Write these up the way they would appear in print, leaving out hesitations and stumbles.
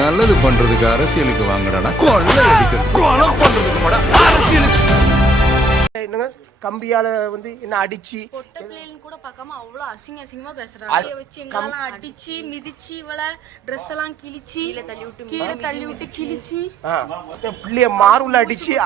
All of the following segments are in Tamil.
நல்லது பண்றதுக்கு அரசியலுக்கு வாங்கடா, கொள்ளை அடிக்கிறது கொலை பண்றதுக்கு அரசியலுக்கு. என்னங்க கம்பியால வந்து என்ன அடிச்சு பொட்ட பிள்ளைன்னு கூட பார்க்காம அவ்வளவு அசிங்கமா பேசுறாங்க. வச்சு எங்களெல்லாம் அடிச்சு மிதிச்சு இவள ட்ரெஸ் எல்லாம் கிழிச்சு கீழே தள்ளி விட்டு கிழிச்சு பிள்ளைய மார்புல அடிச்சு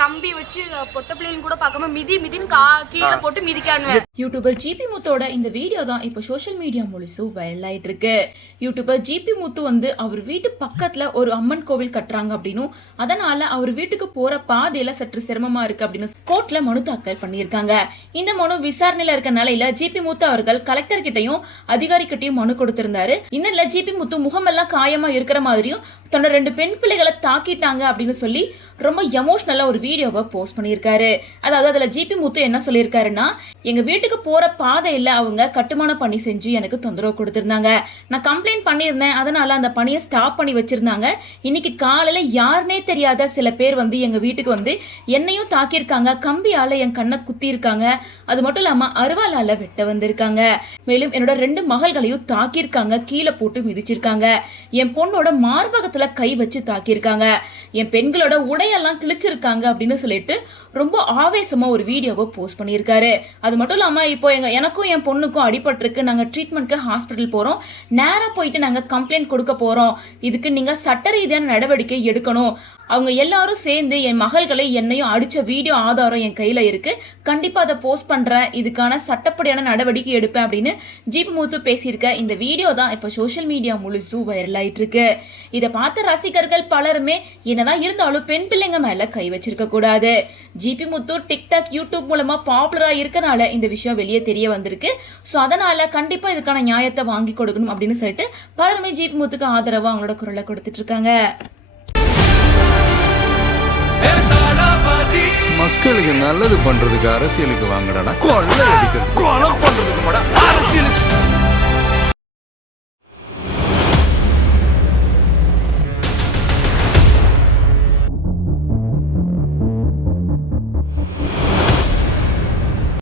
கம்பி வச்சு பொட்ட பிள்ளைன்னு கூட பார்க்காம மிதின்னு கீழே போட்டு மிதிக்கானுவேன். யூடியூபர் ஜிபி முத்தோட இந்த வீடியோ தான் இப்போ சோஷியல் மீடியா முழுசும் வைரல் ஆயிட்டு இருக்கு. யூடியூபர் ஜிபி முத்து வந்து அவர் வீட்டு பக்கத்துல ஒரு அம்மன் கோவில் கட்டுறாங்க அப்படின்னும் அதனால அவர் வீட்டுக்கு போற பாதையில சற்று சிரமமா இருக்கு அப்படின்னு கோர்ட்ல மனு தாக்கல் பண்ணியிருக்காங்க. இந்த மனு விசாரணையில இருக்க நிலையில ஜிபி முத்து அவர்கள் கலெக்டர் கிட்டையும் அதிகாரி கிட்டையும் மனு கொடுத்திருந்தாரு. இன்னும் ஜிபி முத்து முகமெல்லாம் காயமா இருக்கிற மாதிரியும் தன்னோட 2 பெண் பிள்ளைகளை தாக்கிட்டாங்க அப்படின்னு சொல்லி ரொம்ப எமோஷனலா ஒரு வீடியோவை போஸ்ட் பண்ணியிருக்காரு. அதாவது அதுல ஜிபி முத்து என்ன சொல்லியிருக்காருன்னா, எங்க வீட்டுக்கு போற பாதையில அவங்க கட்டுமான பணி செஞ்சு எனக்கு தொந்தரவு கொடுத்திருந்தாங்க. நான் கம்ப்ளைண்ட் பண்ணியிருந்தேன். அதனால அந்த பணியை ஸ்டாப் பண்ணி வச்சிருந்தாங்க. இன்னைக்கு காலையில யாருன்னே தெரியாத சில பேர் வந்து எங்க வீட்டுக்கு வந்து என்னையும் தாக்கியிருக்காங்க. கம்பியால என் கண்ணை குத்தி இருக்காங்க. அது மட்டும் இல்லாம அருவாளால வெட்ட வந்திருக்காங்க. மேலும் என்னோட 2 மகள்களையும் தாக்கியிருக்காங்க. கீழே போட்டு மிதிச்சிருக்காங்க. என் பொண்ணோட மார்பகத்துல கை வச்சு தாக்கியிருக்காங்க. என் பெண்களோட உடையெல்லாம் கிழிச்சிருக்காங்க அப்படின்னு சொல்லிட்டு ரொம்ப ஆவேசமா ஒரு வீடியோவை போஸ்ட் பண்ணியிருக்காரு. அது மட்டும் இல்லாம இப்போ எனக்கும் என் பொண்ணுக்கும் அடிபட்டிருக்கு. நாங்க ட்ரீட்மெண்ட்க்கு ஹாஸ்பிட்டல் போறோம். நேரா போயிட்டு நாங்க கம்ப்ளைண்ட் கொடுக்க போறோம். இதுக்கு நீங்க சட்ட ரீதியான நடவடிக்கை எடுக்கணும். அவங்க எல்லாரும் சேர்ந்து என் மகள்களை என்னையும் அடிச்ச வீடியோ ஆதாரம் என் கையில இருக்கு. கண்டிப்பா அதை போஸ்ட் பண்றேன். இதுக்கான சட்டப்படியான நடவடிக்கை எடுப்பேன் அப்படின்னு ஜிபி முத்து பேசியிருக்க இந்த வீடியோ தான் இப்போ சோஷியல் மீடியா முழுசும் வைரல் ஆயிட்டு இருக்கு. இதை பார்த்த ரசிகர்கள் பலருமே என்னதான் இருந்தாலும் பெண் பிள்ளைங்க மேல கை வச்சிருக்க கூடாது. ஜிபி முத்து டிக்டாக் யூடியூப் மூலமா பாப்புலரா இருக்கனால இந்த விஷயம் வெளியே தெரிய வந்திருக்கு. ஸோ அதனால கண்டிப்பா இதுக்கான நியாயத்தை வாங்கி கொடுக்கணும் அப்படின்னு சொல்லிட்டு பலருமே ஜிபி முத்துக்கு ஆதரவா அவங்களோட குரலை கொடுத்துட்டு இருக்காங்க. மக்களுக்கு நல்லது பண்றதுக்கு அரசியலுக்கு வாங்கடா, கொள்ளை அடிக்கிறது கொலை